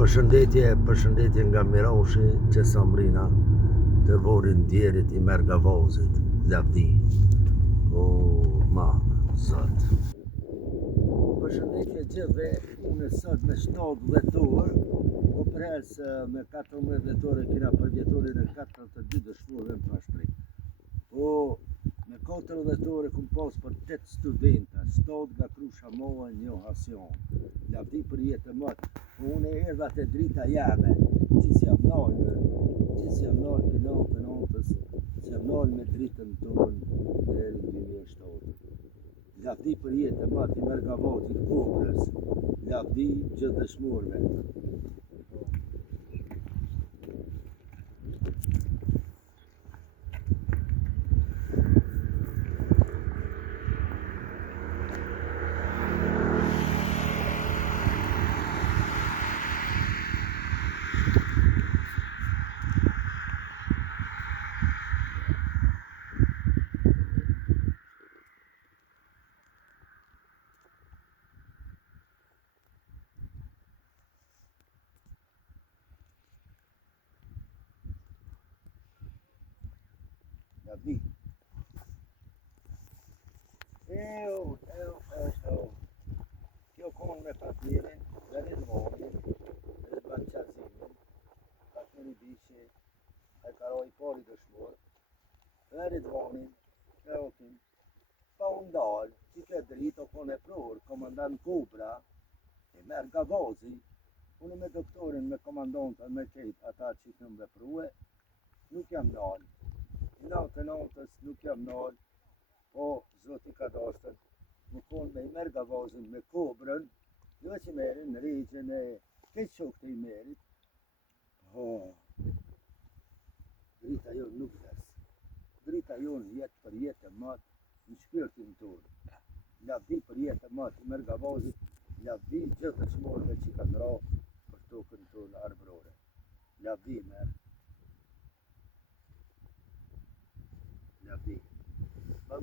Përshëndetje nga Miroshi që Samrina të vorin djerit i Mergavozit, lavdi. O, ma, zot. Përshëndetje gjithve, unë sot me 7 dhjetor, po prels me 14 dhjetor e kina për vjetorin e 42 dëshmorëve më pashpri. Po, me 4 dhjetor e kum pas për 8 studenta, 7 nga Krusha Moha një hasion. Lavdi për jetë mëtë. Unë e erdha të drita jame, që si jam nalë për natës, që jam nalë me dritën tonë deri në 2007. Lavdi për jetë matë i Mergavozit Kobrës, lavdi gjithë dëshmorëve. Lavdi. Kjo konë me partnerin, dhe Ridvanin, Ridvan Qazimin, partneri Bishi, e karoj pari dëshmor, dhe Ridvanin, e okin, pa undalë, që ke dritë o kone pror, komandant Kobra, e Mergavozi, unë me doktorin, me komandanta, me kejt, ata që të më veprue, nuk jam nalë. Natës nuk jam nalë, po zoti ka dashtën, më konë me i Mergavozin, me Kobrën, jo që merin në regjën e këtë shok të i merit, po, drita jonë nuk dërsë. Drita jonë jetë për jetë e matë në shpirtin tonë. Lavdi për jetë e matë i Mergavozit, lavdi gjithë dëshmorëve që kanë ra për tokën tonë arbrore. Lavdi merë. Lavdi. Për